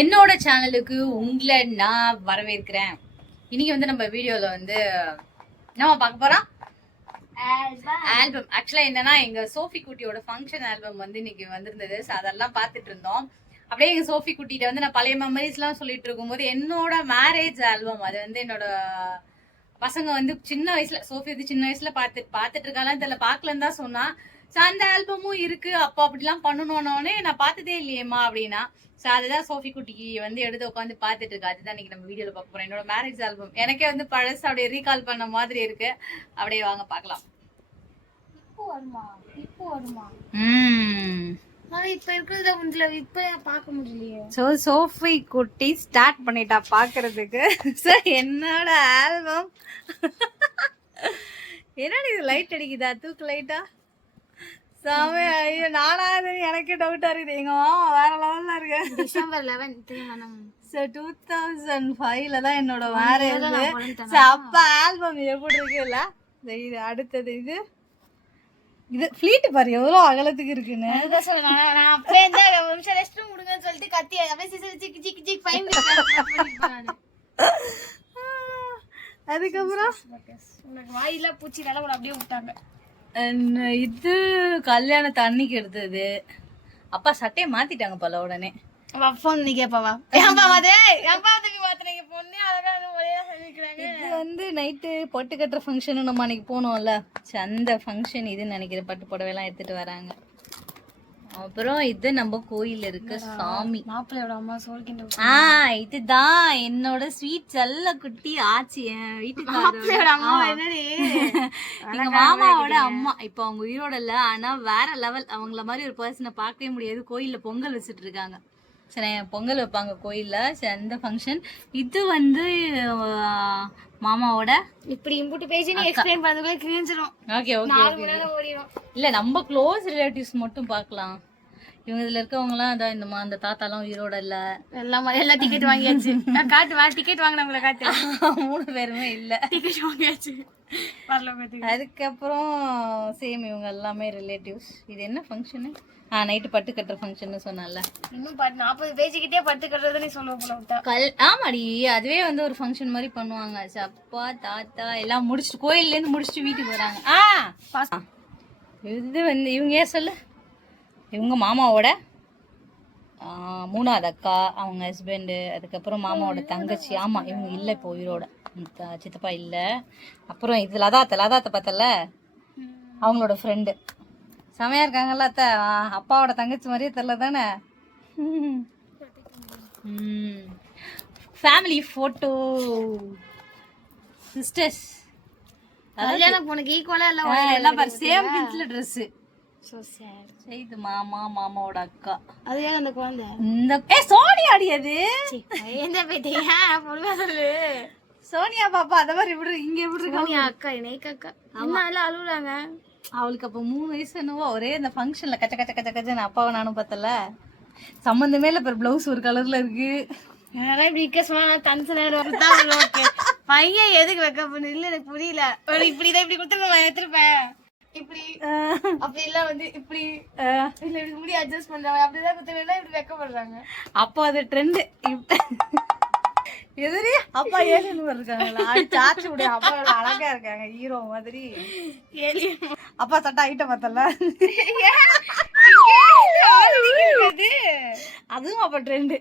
என்னோட சேனலுக்கு உங்களை நான் வரவேற்கிறேன். இன்னைக்கு வந்து நம்ம வீடியோல வந்து நம்ம பார்க்க போறோம் ஆல்பம். ஆக்சுவலா என்னன்னா எங்க சோஃபி குட்டியோட ஃபங்க்ஷன் ஆல்பம் வந்து இன்னைக்கு வந்திருந்தது. ஸோ அதெல்லாம் பார்த்துட்டு இருந்தோம். அப்படியே எங்க சோஃபி குட்டிகிட்ட வந்து நான் பழைய மெமரிஸ் எல்லாம் சொல்லிட்டு இருக்கும்போது என்னோட மேரேஜ் ஆல்பம் அது வந்து என்னோட பசங்க வந்து சின்ன வயசுல சோஃபி வந்து சின்ன வயசுல பார்த்துட்டு இருக்காளான்னு தெரியல, பார்க்கலன்னு தான் சொன்னா. ஸோ அந்த ஆல்பமும் இருக்கு. அப்போ அப்படிலாம் பண்ணணும்னோடனே நான் பார்த்ததே இல்லையேம்மா அப்படின்னா. ஸோ அதுதான் சோஃபி குட்டிக்கு வந்து எடுத்து உட்காந்து பார்த்துட்டு இருக்கு. அதுதான் இன்னைக்கு நம்ம வீடியோல பார்க்க போறோம். என்னோட மேரேஜ் ஆல்பம் எனக்கே வந்து பழசு அப்படியே ரீகால் பண்ண மாதிரி இருக்கு. அப்படியே வாங்க பார்க்கலாம். இப்போ இருக்கிறதுல உங்களை இப்ப பார்க்க முடியலையே. ஸோ சோஃபி குட்டி ஸ்டார்ட் பண்ணிட்டா பார்க்கறதுக்கு. ஸோ என்னோட ஆல்பம் என்னடி இது லைட் அடிக்குதா? தூக்கு லைட்டா சாமி. ஐயோ நானாவது எனக்கே டவுட்டா இருக்குது. எங்க மாமா வேற லெவல்ல இருக்கு. டிசம்பர் 11 திருமணம். ஸோ 2005 தான் என்னோட மேரேஜ். ஸோ அப்ப ஆல்பம் எப்படி இருக்குல்ல. இது அடுத்தது இது இது ஃப்ளீட் பாரு எவ்வளோ அகலத்துக்கு இருக்குன்னு. அதுதான் சொல்றேன். நான் அப்பவே இந்த ஒரு நிமிஷம் ரெஸ்ட் ரூம் விடுங்கன்னு சொல்லிட்டு கத்தி அப்படியே சிக்கு சிக்கு சிக்கு ஃபைன் பண்ணிட்டேன். அதுக்கப்புறம் உனக்கு வாயில பூச்சி நல்லா அப்படியே விட்டாங்க. இது கல்யாணத்து அன்னைக்கு எடுத்தது. அப்பா சட்டையை மாத்திட்டாங்க போல உடனே. ஃபோன் நீ கேப்பாவா? ஏன்பா மாதே ஏன்பா தம்பி மாத்துறீங்க பொண்ணு அழகா ஒரே சொல்லிக்கிறாங்க. இது வந்து நைட்டு பட்டு கட்டுற ஃபங்க்ஷன் நம்ம அன்னைக்கு போனோம்ல. அந்த ஃபங்க்ஷன் இதுன்னு நினைக்கிறேன். பட்டு புடவை எல்லாம் எடுத்துட்டு வராங்க. அப்புறம் இது நம்ம கோயில் இருக்கு சாமி. மாப்பிள்ளையோட அம்மா சோல்கின்ற. இதுதான் என்னோட ஸ்வீட் செல்ல குட்டி ஆச்சி. என் வீட்டுக்காரோட அம்மா என்னடி எங்க மாமாவோட அம்மா. இப்ப அவங்க உயிரோட இல்ல, ஆனா வேற லெவல். அவங்கள மாதிரி ஒரு பர்சனை பார்க்கவே முடியாது. கோயில்ல பொங்கல் வச்சுட்டு இருக்காங்க. சரி பொங்கல் வைப்பாங்க கோயில்ல. சரி அந்த ஃபங்க்ஷன். இது வந்து மாமாவோட இப்படி இம்புட்டு பேசி நீ எக்ஸ்பிளைன் பண்ணதுக்குள்ள கிழிஞ்சிரும். ஓகே ஓகே 4 மணி நேரம் ஓடிடும். இல்ல நம்ம க்ளோஸ் ரிலேட்டிவ்ஸ் மட்டும் பார்க்கலாம். இவங்க இதுல இருக்கவங்க எல்லாம் அதான் இந்த அந்த தாத்தாலாம் உயிரோட இல்ல. எல்லா டிக்கெட் வாங்கியாச்சு. நான் காட்டு டிக்கெட் வாங்கினவங்களை காட்டு. 3 பேருமே இல்ல. டிக்கெட் வாங்கியாச்சு. அதுக்கப்புறம் சேம் இவங்க எல்லாமே ரிலேட்டிவ்ஸ். இது என்ன ஃபங்க்ஷனு? நைட்டு பட்டு கட்டுற ஃபங்க்ஷன் சொன்னால. இன்னும் 40 பேஜுக்கிட்டே பட்டு கட்டுறதுன்னு சொல்லுவோம். ஆமாடி, அதுவே வந்து ஒரு ஃபங்க்ஷன் மாதிரி பண்ணுவாங்க. அப்பா தாத்தா எல்லாம் முடிச்சுட்டு கோயில்ல இருந்து முடிச்சுட்டு வீட்டுக்கு வராங்க. இது வந்து இவங்க ஏன் சொல்லு, இவங்க மாமாவோட 3வது அக்கா, அவங்க ஹஸ்பண்டு, அதுக்கப்புறம் மாமாவோட தங்கச்சி. ஆமா இவங்க இல்லை இப்போ உயிரோட, சித்தப்பா இல்லை. அப்புறம் இது லதாத்தை பார்த்தல, அவங்களோட ஃப்ரெண்டு. செமையா இருக்காங்கல்ல அத்தை. அப்பாவோட தங்கச்சி மாதிரியே தெரியல தானே. Family photo sisters. கல்யாணம் பொண்ணுக்கு ஈக்குவலா எல்லாம் பாரு சேம் பிஞ்ச்ல Dress. So sad. இது மாமாவோட அக்கா. அது யார் அந்த குழந்தை? இந்த சோனியா அடியது. எந்த பேட்டியா பொறுமையா சொல்லு. சோனியா பாப்பா அத மாதிரி இப்படி இங்க எப்படி இருக்கு? சோனியா அக்கா இணைக்க அக்கா. அம்மா எல்லாம் அழுகுறாங்க. அவளுக்கு அப்ப 3 வயசு என்னவோ. ஒரே இந்த ஃபங்க்ஷன்ல கச்ச கச்ச கச்ச கச்சன்னு அப்பாவை நானும் பார்த்தல. சம்பந்தமே இல்ல. பேர் பிளவுஸ் ஒரு கலர்ல இருக்கு. நிறைய இப்படி இருக்க சொன்னா தன்சு நேரம் தான் ஓகே. பையன் எதுக்கு வைக்க பண்ணு? இல்ல எனக்கு புரியல. இப்படிதான் இப்படி கொடுத்து நான் எடுத்துருப்பேன். இப்படி அப்படி எல்லாம் வந்து இப்படி இல்ல இப்படி முடி அட்ஜஸ்ட் பண்றாங்க. அப்படிதான் குத்துனா இப்படி வைக்க பண்றாங்க. அப்போ அது ட்ரெண்ட். எதிரி அப்பா ஏலியன் இருக்காங்களா? சாச்சி விட அப்பா அழகா இருக்காங்க, ஹீரோ மாதிரி. அப்பா சட்டை ஐட்ட பார்த்தல. அதுவும் அப்ப ட்ரெண்ட்.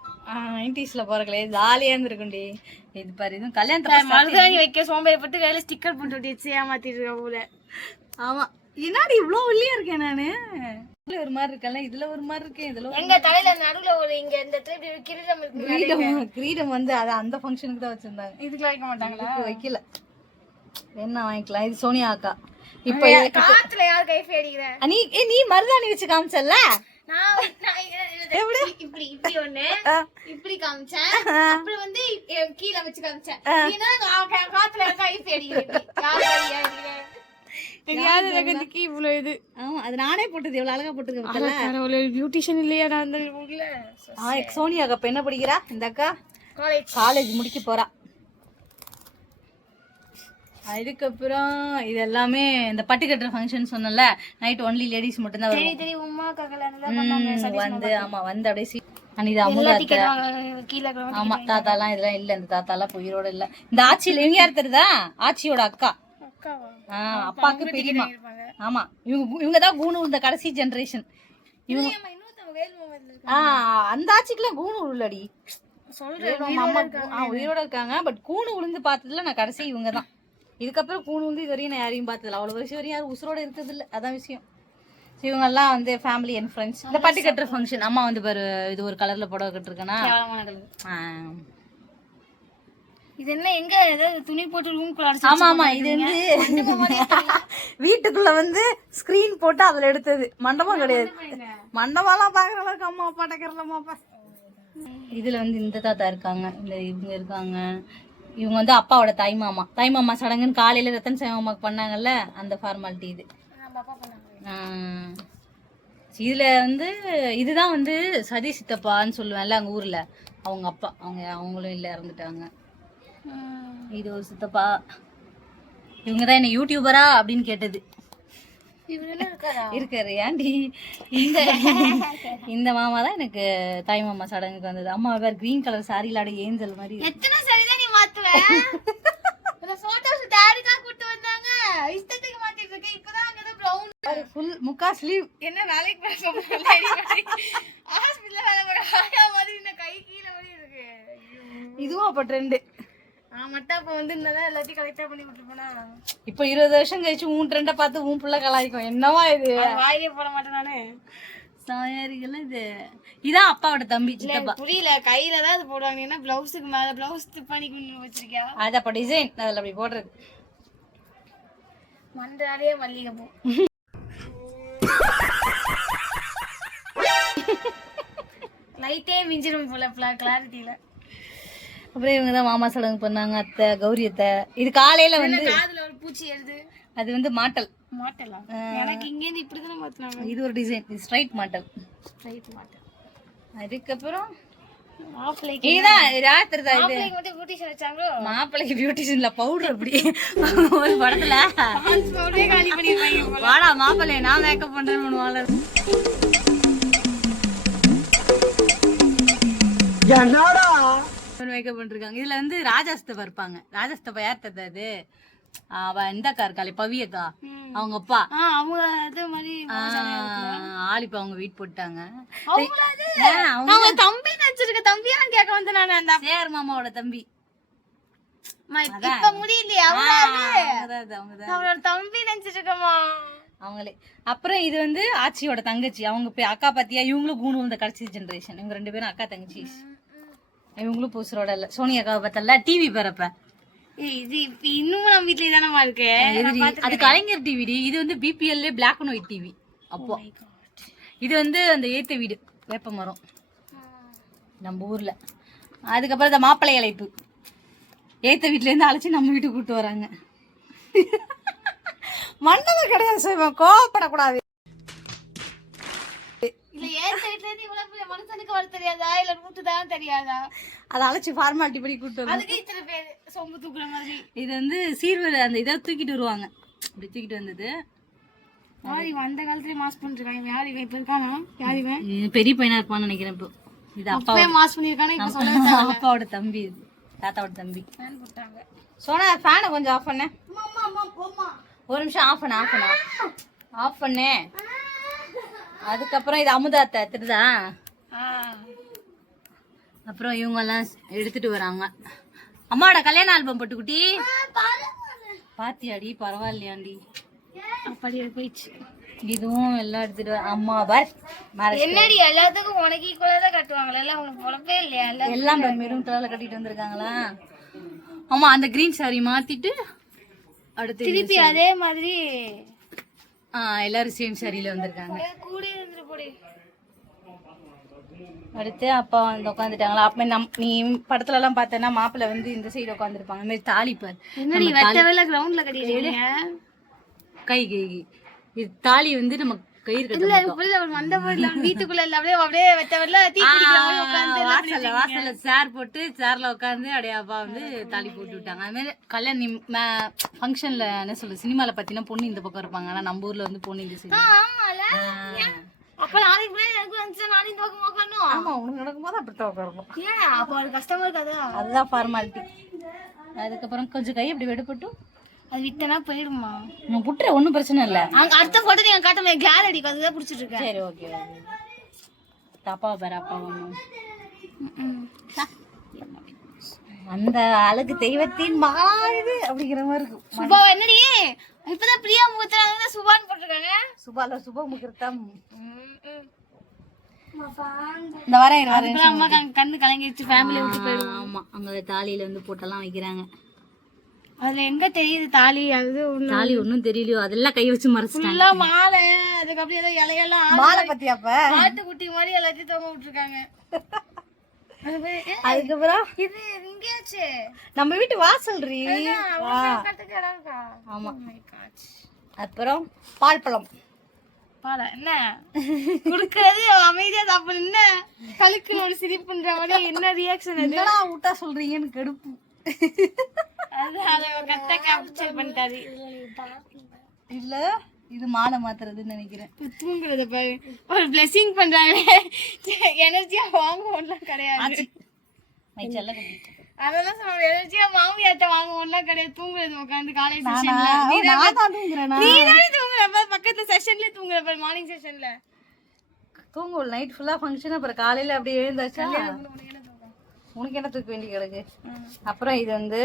90ஸ்ல போறங்களே ஜாலியா இருந்திருக்கும்டி. இது பாரு, இதுவும் கல்யாணத்தை மருதாணி வைக்க சோம்பேறிப்பட்டு கையில ஸ்டிக்கர் போட்டு வச்சு ஏமாத்திட்டு இருக்க போல. ஆமா என்னடி இவ்வளவு ஒல்லியா இருக்கேன் நானு. ஒரு மாதிரி இருக்கல, இதுல ஒரு மாதிரி இருக்கேன். இதுல எங்க தலையில நடுவுல ஒரு இங்க இந்த இடத்துல கிரீடம் இருக்கு. கிரீடம் வந்து அது அந்த ஃபங்க்ஷனுக்கு தான் வச்சிருந்தாங்க. இதுக்கு வைக்க மாட்டாங்களா? வைக்கல. என்ன வாங்கிக்கலாம். இது சோனியா அக்கா. இப்ப காத்துல யார் கை ஃபேடிக்குற? நீ மருதாணி வச்சு காமிச்சல்ல. நான் இப்படி இப்படி ஒண்ணு இப்படி காமிச்சேன். அப்புறம் வந்து கீழ வச்சு காமிச்சேன். ஏன்னா காத்துல கை ஃபேடிக்குற. இது அது நானே போட்டது. எவ்வளவு அழகா போட்டுருக்கேன். பியூட்டிஷியன் இல்லையா? நான் சோனியா அக்கா என்ன படிக்கிறா? இந்த அக்கா காலேஜ் முடிக்க போறா. அதுக்கப்புறம் இது எல்லாமே இந்த பட்டு கட்டுற ஃபங்க்ஷன் சொன்னல. நைட் ஒன்லி லேடிஸ் மட்டும் தான் வந்து ஆமா வந்து அப்படியே அனிதா அமுதாத்த கீழே ஆமா தாத்தாலாம் இதெல்லாம் இல்ல, இந்த தாத்தாலாம் உயிரோட இல்ல. இந்த ஆச்சியில இவங்க யார் தெரியுதா? ஆச்சியோட அக்கா. அப்பாக்கு பெரியம்மா. ஆமா இவங்கதான் கூணு இந்த கடைசி ஜெனரேஷன் இவங்க. அந்த ஆச்சிக்குலாம் கூணு உள்ளடி உயிரோட இருக்காங்க. பட் கூணு விழுந்து பார்த்ததுல நான் கடைசி இவங்க தான். இதுக்கப்புறம் கூணு வந்து இது வரையும் நான் யாரையும் பார்த்ததில்ல. அவ்வளவு வருஷம் வரையும் யாரும் உசுரோட இருக்கிறது இல்லை, அதான் விஷயம். இவங்கெல்லாம் வந்து ஃபேமிலி அண்ட் ஃப்ரெண்ட்ஸ். இந்த பட்டு கட்டுற ஃபங்க்ஷன் அம்மா வந்து பாரு, இது ஒரு கலர்ல புடவை கட்டிருக்கேன்னா. இது என்ன எங்க ஏதாவது துணி போட்டு ரூம்குள்ள அடிச்சு? ஆமா ஆமா, இது வந்து வீட்டுக்குள்ள வந்து ஸ்கிரீன் போட்டு அதுல எடுத்தது. மண்டபம் கிடையாது, மண்டபம்லாம் பாக்குற அளவுக்கு அம்மா அப்பா டக்கறலமாப்பா. இதுல வந்து இந்த தாத்தா இருக்காங்க, இந்த இவங்க இருக்காங்க. இவங்க வந்து அப்பாவோட தாய் மாமா சடங்குன்னு காலையில ரத்தன் சேமாக்கு பண்ணாங்கல்ல, அந்த ஃபார்மாலிட்டி இது. இதுல வந்து இதுதான் வந்து சதி சித்தப்பான்னு சொல்லுவேன்ல அங்க ஊர்ல, அவங்க அப்பா. அவங்களும் இல்ல, இறந்துட்டாங்க. இது ஒரு சித்தப்பா. இவங்கதான் என்ன யூடியூபரா அப்படின்னு கேட்டது. இருக்காரு ஏன்டி. இந்த மாமா தான் எனக்கு தாய் மாமா சடங்குக்கு வந்தது. அம்மா வேற கிரீன் கலர் சாரில ஆட ஏஞ்சல் மாதிரி. எத்தனை சாரி தான் நீ மாத்துவ? அந்த போட்டோஸ் டாடி தான் கூட்டி வந்தாங்க, இஷ்டத்துக்கு மாத்திட்டு இருக்கேன். இப்போதான் அங்க பிரவுன் ஃபுல் முக்கா ஸ்லீவ். என்ன வேலைக்கு போற சொல்றேன், ஹாஸ்பிடல்ல வேலை போற ஆயா மாதிரி இந்த கை கீழ வலி இருக்கு. இதுவும் அப்ப ட்ரெண்ட். மட்டும் அப்ப வந்து என்னதான் எல்லாத்தையும் கரெக்டா பண்ணி விட்டுருப்போனா. இப்ப 20 வருஷம் கழிச்சு உன் ட்ரெண்டை பார்த்து உன் புள்ள கலாய்க்கும். என்னவா இது, வாயிலே போட மாட்டேன் நானு. சாயரிகள் இது. இதான் அப்பாவோட தம்பி சித்தப்பா. புரியல, கையில தான் அது போடுவாங்க. என்ன பிளவுஸுக்கு மேல பிளவுஸ் பண்ணி வச்சிருக்கியா? அது அப்ப டிசைன், அதுல அப்படி போடுறது. மண்டாலே மல்லிகை பூ. லைட்டே மிஞ்சிடும் போல கிளாரிட்டியில. அப்புறம் இவங்க தான் மாமா சடங்கு பண்ணாங்க, அத்தை கௌரி அத்தை. இது காலையில வந்து காதுல ஒரு பூச்சி ஏறுது, அது வந்து மாட்டல். மாட்டலா? எனக்கு இங்க இருந்து இப்படி தான மாத்துனாங்க. இது ஒரு டிசைன், இது ஸ்ட்ரைட் மாட்டல். ஸ்ட்ரைட் மாட்டல். அதுக்கப்புறம் மாப்பிளைக்கு இதுதான் ராத்திரிதா. இது மாப்பிளைக்கு மட்டும் பியூட்டிஷன் வச்சாங்க. மாப்பிளைக்கு பியூட்டிஷன்ல பவுடர் அப்படி ஒரு படத்துல பான்ஸ் பவுடரே காலி பண்ணிருப்பாங்க. வாடா மாப்பிள்ளைய நான் மேக்கப் பண்றேன்னு பண்ணுவாங்க. என்னடா மேக்கப் பண்ணிருக்காங்க. இதுல வந்து ராஜாஸ்தபா இருப்பாங்க. ராஜாஸ்தபா யார் தத்தா? அது அவ இந்த அக்கா இருக்காளே பவியக்கா, அவங்க அப்பா. அவங்க அது மாதிரி ஆளிப்பா அவங்க வீட் போட்டாங்க. அவங்க தம்பி நினைச்சிருக்க. தம்பியா கேட்க வந்து நான் அந்த சேர் மாமாவோட தம்பி. இப்ப முடியலையே அவங்களோட தம்பி நினைச்சிருக்கமா அவங்களே. அப்புறம் இது வந்து ஆச்சியோட தங்கச்சி. அவங்க அக்கா பாத்தியா, இவங்களும் கூணு இந்த கடைசி ஜெனரேஷன். இவங்க 2 பேரும் அக்கா தங்கச்சி. இவங்களும் பூசரோட இல்ல. சோனியா அக்காவை பார்த்தல டிவி பெறப்ப. இது இன்னும் நம்ம வீட்லயே தானே இருக்கு. அது கலைஞர் டிவி. இது வந்து BPL black and white TV. அப்போ இது வந்து அந்த ஏத்த வீடு வேப்ப மரம் நம்ம ஊர்ல. அதுக்கப்புறம் இந்த மாப்பிள்ளை அழைப்பு ஏத்த வீட்டுல இருந்து அழைச்சி நம்ம வீட்டுக்கு கூப்பிட்டு வராங்க. மண்டபம் கிடையாது, செய்வோம் கோவப்படக்கூடாது. மனுஷனுக்கு வர தெரியாதா இல்ல கூட்டுதான் தெரியாதா? அதை அழைச்சி ஃபார்மாலிட்டி படி கூப்பிட்டு வருவாங்க. அதுக்கு இத்தனை பேர் சொம்பு தூக்குற மாதிரி. இது வந்து சீர்வர அந்த இதை தூக்கிட்டு வருவாங்க. அப்படி தூக்கிட்டு வந்தது. அந்த காலத்துல மாஸ் பண்ணிருக்காங்க. யார் இவன் இப்ப இருக்கானா? யார் இவன்? பெரிய பையனா இருப்பான்னு நினைக்கிறேன். இப்போ இது அப்பா மாஸ் பண்ணிருக்கானா? இப்ப சொல்லுங்க. அப்பாவோட தம்பி, இது தாத்தாவோட தம்பி. ஃபேன் போட்டாங்க. சோனா ஃபேனை கொஞ்சம் ஆஃப் பண்ணு. ஒரு நிமிஷம் ஆஃப் பண்ணு. அதுக்கப்புறம் இது அமுதாத்த திருதா. அப்புறம் இவங்க எல்லாம் எடுத்துட்டு வராங்க. அம்மாவோட கல்யாண ஆல்பம் போட்டுக்குட்டி பாத்தியாடி? பரவாயில்லையாண்டி? அப்படியே போயிடுச்சு. இதுவும் எல்லாம் எடுத்துட்டு அம்மா பார். என்னடி எல்லாத்துக்கும் உனக்கு ஈக்குவலா தான் கட்டுவாங்களா? எல்லாம் உனக்கு பொழப்பே இல்லையா? எல்லாம் மெரூன் கலர்ல கட்டிட்டு வந்திருக்காங்களா? ஆமா, அந்த கிரீன் சாரி மாத்திட்டு அடுத்து திருப்பி அதே மாதிரி எல்லாரும் சேம் சாரியில வந்திருக்காங்க. அடுத்து அப்பா வந்து உட்காந்துட்டாங்களா? அப்ப நீ படத்துல எல்லாம் பார்த்தேன்னா மாப்பிள்ள வந்து இந்த சைடு உட்காந்துருப்பாங்க. இந்த மாதிரி தாலிப்பார். கை இது தாலி வந்து நம்ம கயிறு வாசல்ல சேர் போட்டு சேர்ல உட்காந்து அப்படியே அப்பா வந்து தாலி போட்டு விட்டாங்க. அது மாதிரி கல்யாண ஃபங்க்ஷன்ல என்ன சொல்றது, சினிமால பாத்தீங்கன்னா பொண்ணு இந்த பக்கம் இருப்பாங்க. ஆனா நம்ம ஊர்ல வந்து பொண்ணு இந்த சைடு. அப்ப நாளைக்கு பின்னாடி எனக்கு வந்துச்சு நானே இந்த பக்கம் உட்காரணும். ஆமா உனக்கு நடக்கும்போது அப்படித்தான் உட்காரணும். ஏன் அப்ப அது கஷ்டமா இருக்காதா? அதுதான் ஃபார்மாலிட்டி. அதுக்கப்புறம் கொஞ்சம் கை இப்படி வெடுப்பட்டும். அது விட்டனா போயிடுமா? நான் புட்டுற ஒன்றும் பிரச்சனை இல்லை. அங்க அடுத்த போட்டோ நீங்க காட்டுமே கிளார் அடிக்கும் அதுதான் பிடிச்சிட்டு இருக்கேன். சரி ஓகே. அப்பா பாரு அப்பா ஒன்றும் அந்த அழகு தெய்வத்தின் மகாது அப்படிங்கிற மாதிரி இருக்கும். சுபா என்னடி இப்பதான் பிரியா முகத்துல சுபான்னு போட்டிருக்காங்க. சுபால சுப முகூர்த்தம். இந்த வரேன் அம்மா கண்ணு கலங்கிடுச்சு ஃபேமிலி விட்டு போயிடுவோம். ஆமா அங்க தாலியில வந்து போட்டெல்லாம் வைக்கிறாங்க. அதுல எங்க தெரியுது தாலி? அது தாலி ஒன்னும் தெரியலையோ அதெல்லாம் கை வச்சு மறைச்சிட்டாங்க. ஃபுல்லா மாலை அதுக்கப்புறம் ஏதோ இலையெல்லாம் மாலை பத்தியா அப்ப ஆட்டுக்குட்டி மாதிரி எல்லாத்தையும் தொங்க விட்டுருக்காங்க. அதுக்கப்புறம் இது எங்கேயாச்சு நம்ம வீட்டு வாசல் ரீ. ஆமா. அப்புறம் பால் பழம் பால என்ன குடுக்கறது அமைதியா சாப்பிடு. என்ன கழுக்கு ஒரு சிரிப்புன்ற மாதிரி என்ன ரியாக்ஷன்? என்னடா விட்டா சொல்றீங்கன்னு கடுப்பு. அது அத கரெக்டா கேப்சர் பண்ணிட்டாரு. இல்ல இது மாலை மாத்துறதுன்னு நினைக்கிறேன். தூங்குறத பாரு ஒரு பிளெஸிங் பண்றாங்க. எனர்ஜியா வாங்க ஒண்ணும் கிடையாது. அதெல்லாம் சொல்ற எனர்ஜியா மாமியாட்ட வாங்க ஒண்ணும் கிடையாது. தூங்குறது உட்காந்து காலேஜ் செஷன்ல நீதானே தூங்குற பக்கத்துல செஷன்ல தூங்குற பாரு மார்னிங் செஷன்ல தூங்குவோம். நைட் ஃபுல்லா ஃபங்க்ஷன் அப்புறம் காலையில அப்படியே எழுந்தாச்சா உனக்கு என்ன தூக்க வேண்டி கிடக்கு. அப்புறம் இது வந்து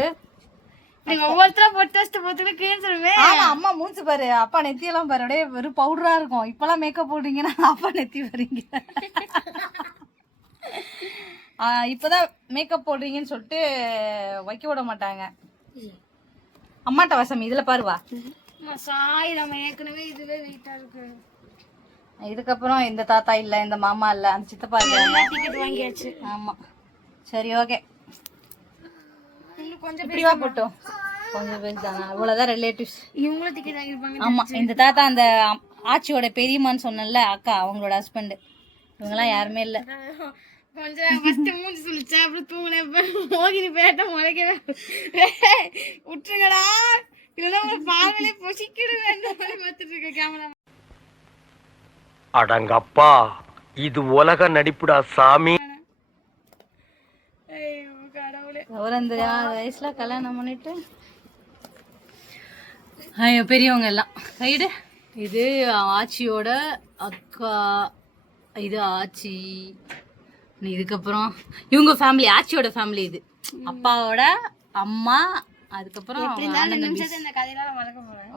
நீங்க ஒவ்வொருத்தரா பொட்டு வச்சுட்டு போட்டுட்டு கிளீன் சொல்லுவேன். ஆமா அம்மா மூஞ்சி பாரு அப்பா நெத்தியெல்லாம் பாரு அப்படியே வெறும் பவுடரா இருக்கும். இப்பெல்லாம் மேக்கப் போடுறீங்கன்னா அப்பா நெத்தி வரீங்க. இப்பதான் மேக்கப் போடுறீங்கன்னு சொல்லிட்டு வைக்க விட மாட்டாங்க. அம்மாட்ட வசம் இதுல பாருவா சாய் நம்ம ஏற்கனவே இதுவே வெயிட்டா இருக்கு. இதுக்கப்புறம் இந்த தாத்தா இல்ல இந்த மாமா இல்ல அந்த சித்தப்பா இல்ல டிக்கெட் வாங்கியாச்சு. ஆமா சரி ஓகே. இன்னும் கொஞ்சம் இப்படிவா போட்டோம் கொஞ்சம் பேர் தானே அவ்வளவுதான் ரிலேட்டிவ்ஸ். இவங்களும் டிக்கெட் வாங்கிருப்பாங்க. ஆமா இந்த தாத்தா அந்த ஆச்சியோட பெரியம்மான்னு சொன்னல அக்கா அவங்களோட ஹஸ்பண்ட். இவங்கெல்லாம் யாருமே இல்ல. கொஞ்சம் ஃபர்ஸ்ட் மூஞ்சி சொல்லிச்சா அப்புறம் தூங்கல மோகினி பேட்ட முளைக்கவே விட்டுருங்கடா இதெல்லாம் ஒரு பார்வையிலே பொசிக்கிடுவேன் பார்த்துட்டு இருக்க கேமரா. அடங்கப்பா இது உலக நடிப்புடா சாமி. ஐயோ கடவுளே. ஒரு அந்த 6 வயசுல கல்யாணம் பண்ணிட்டு ஐயோ பெரியவங்க எல்லாம் சைடு. இது ஆச்சியோட அக்கா இது ஆச்சி. இதுக்கப்புறம் இவங்க ஃபேமிலி ஆச்சியோட ஃபேமிலி. இது அப்பாவோட அம்மா. அதுக்கப்புறம்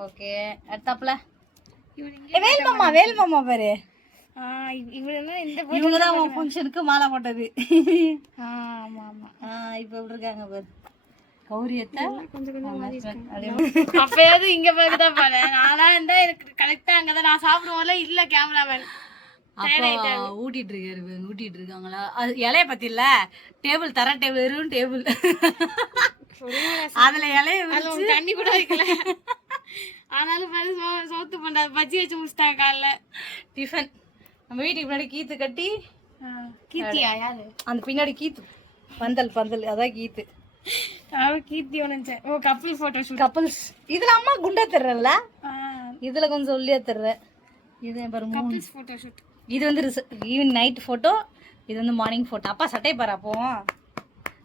ஓகே அடுத்தாப்புல வேல் மாமா பாரு. இவங்கதான் உன் ஃபங்க்ஷனுக்கு மாலை போட்டது. ஆமா ஆமா இப்ப எப்படி இருக்காங்க பாரு கௌரியத்தை. அப்பயாவது இங்க பாருதான் பாரு. நானா இருந்தா எனக்கு கரெக்டா அங்கதான் நான் சாப்பிடுவோம்ல இல்ல கேமராமேன் ஊட்டிட்டு இருக்காங்களா. இலைய பத்தி இல்ல டேபிள் தர டேபிள் வெறும் டேபிள் அதுல இலைய தண்ணி கூட வைக்கல. ஆனாலும் சோத்து பண்றாது பஜ்ஜி வச்சு முடிச்சிட்டாங்க காலைல டிஃபன். நம்ம வீட்டுக்கு முன்னாடி கீத்து கட்டி கீர்த்தியா யாரு அந்த பின்னாடி கீத்து பந்தல் அதான் கீத்து. கீர்த்தி ஒன்னு ஓ கப்பிள் போட்டோ ஷூட் கப்பிள்ஸ். இதுல அம்மா குண்டா தர்றல இதுல கொஞ்சம் சொல்லியா தர்ற. இது கப்பிள்ஸ் போட்டோ ஷூட். இது வந்து ஈவினிங் நைட் போட்டோ. இது வந்து மார்னிங் போட்டோ. அப்பா சட்டை பாரு அப்போ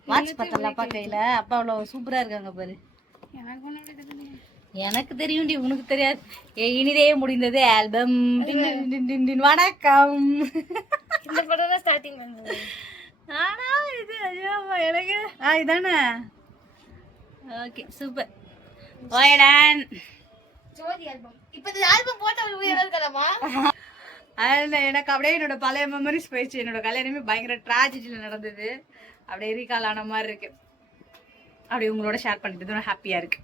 வாட்ச் பார்த்தல அப்பா கையில. அப்பா அவ்வளவு சூப்பரா இருக்காங்க பாரு. எனக்கு தெரியும்டி உனக்கு தெரியாது. இனிதே முடிந்தது ஆல்பம். வணக்கம். இந்த படம் தான் ஸ்டார்டிங் வந்தது. ஆனா இது ஐயோ எனக்கு இதானே. Okay super. ஓயடான் ஜோதி ஆல்பம். இப்போ இந்த ஆல்பம் போட்டா உயிரா இருக்கலாமா? அதில் எனக்கு அப்படியே என்னோட பழைய மெமரிஸ் போயிடுச்சு. என்னோட கல்யாணமே பயங்கர ட்ராஜடியில் நடந்தது. அப்படியே ரீகால் ஆன மாதிரி இருக்கு. அப்படியே உங்களோட ஷேர் பண்ணிட்டு ஹாப்பியா இருக்கு.